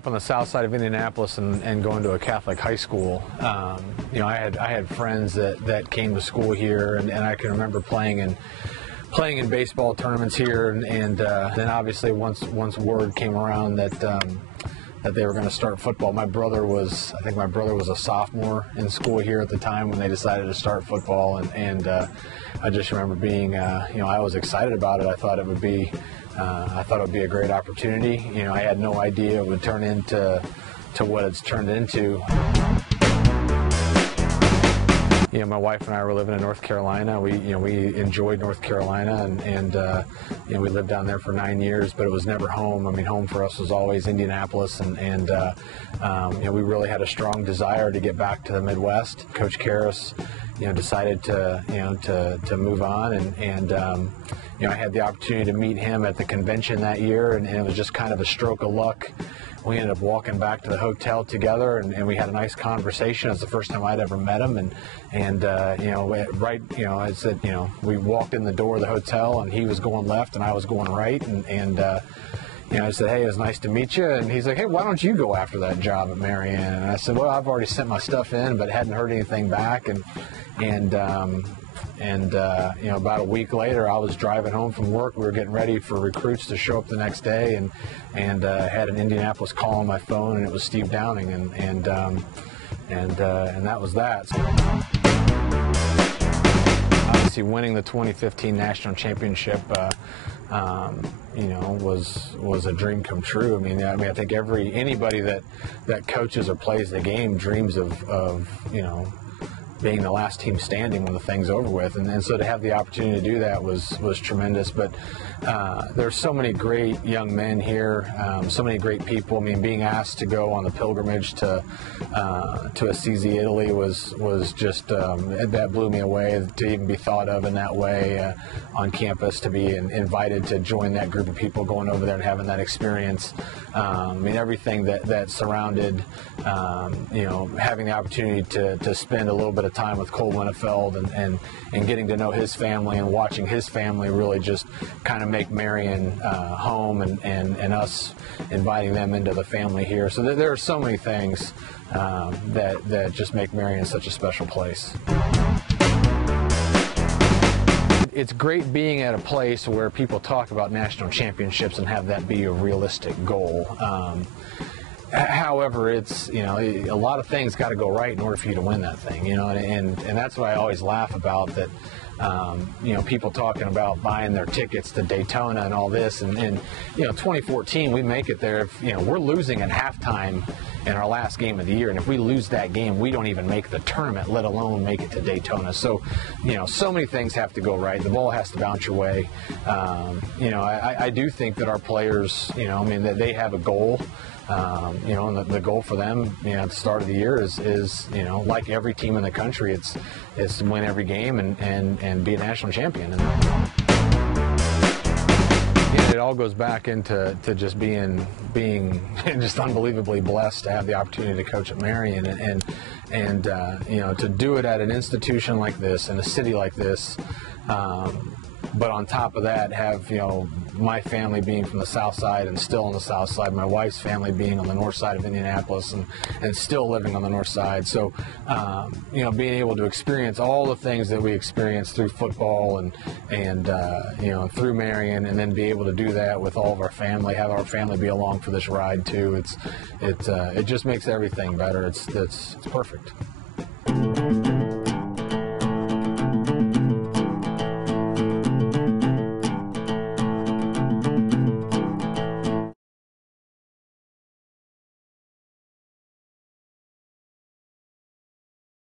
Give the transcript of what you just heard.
up on the south side of Indianapolis and going to a Catholic high school, you know, I had friends that came to school here, and I can remember playing in baseball tournaments here, and then obviously once word came around that they were going to start football. I think my brother was a sophomore in school here at the time when they decided to start football, and I just remember being, you know, I was excited about it. I thought it would be a great opportunity. You know, I had no idea it would turn into what it's turned into. You know, my wife and I were living in North Carolina. We enjoyed North Carolina, and you know, we lived down there for 9 years, but it was never home. I mean, home for us was always Indianapolis, and you know, we really had a strong desire to get back to the Midwest. Coach Karras, you know, decided to move on, and you know, I had the opportunity to meet him at the convention that year, and it was just kind of a stroke of luck. We ended up walking back to the hotel together, and we had a nice conversation. It was the first time I'd ever met him, and you know, you know, I said, you know, we walked in the door of the hotel, and he was going left, and I was going right, and you know, I said, hey, it was nice to meet you, and he's like, hey, why don't you go after that job at Marian? And I said, well, I've already sent my stuff in, but hadn't heard anything back, and you know, about a week later, I was driving home from work. We were getting ready for recruits to show up the next day, and had an Indianapolis call on my phone, and it was Steve Downing, and that was that. So, obviously, winning the 2015 national championship, you know, was a dream come true. I mean, I think anybody that coaches or plays the game dreams of you know, being the last team standing when the thing's over with, and so to have the opportunity to do that was tremendous. But there's so many great young men here, so many great people. I mean, being asked to go on the pilgrimage to Assisi, Italy was just that blew me away. To even be thought of in that way on campus, to be invited to join that group of people going over there and having that experience. I mean, everything that surrounded, you know, having the opportunity to spend a little bit of time with Cole Winnefeld and getting to know his family and watching his family really just kind of make Marian home, and us inviting them into the family here. So there are so many things that just make Marian such a special place. It's great being at a place where people talk about national championships and have that be a realistic goal. However, it's, you know, a lot of things got to go right in order for you to win that thing, you know, and that's what I always laugh about, that you know, people talking about buying their tickets to Daytona and all this, and you know, 2014 we make it there. If, you know, we're losing at halftime in our last game of the year, and if we lose that game, we don't even make the tournament, let alone make it to Daytona. So, you know, so many things have to go right. The ball has to bounce your way. You know, I do think that our players, you know, I mean, that they have a goal. You know, and the goal for them, you know, at the start of the year is, you know, like every team in the country, it's to win every game and be a national champion. And it all goes back into just being just unbelievably blessed to have the opportunity to coach at Marian, and you know, to do it at an institution like this, in a city like this. But on top of that, have, you know, my family being from the south side and still on the south side, my wife's family being on the north side of Indianapolis and still living on the north side. So, you know, being able to experience all the things that we experience through football and you know, through Marian, and then be able to do that with all of our family, have our family be along for this ride too. It just makes everything better. It's perfect.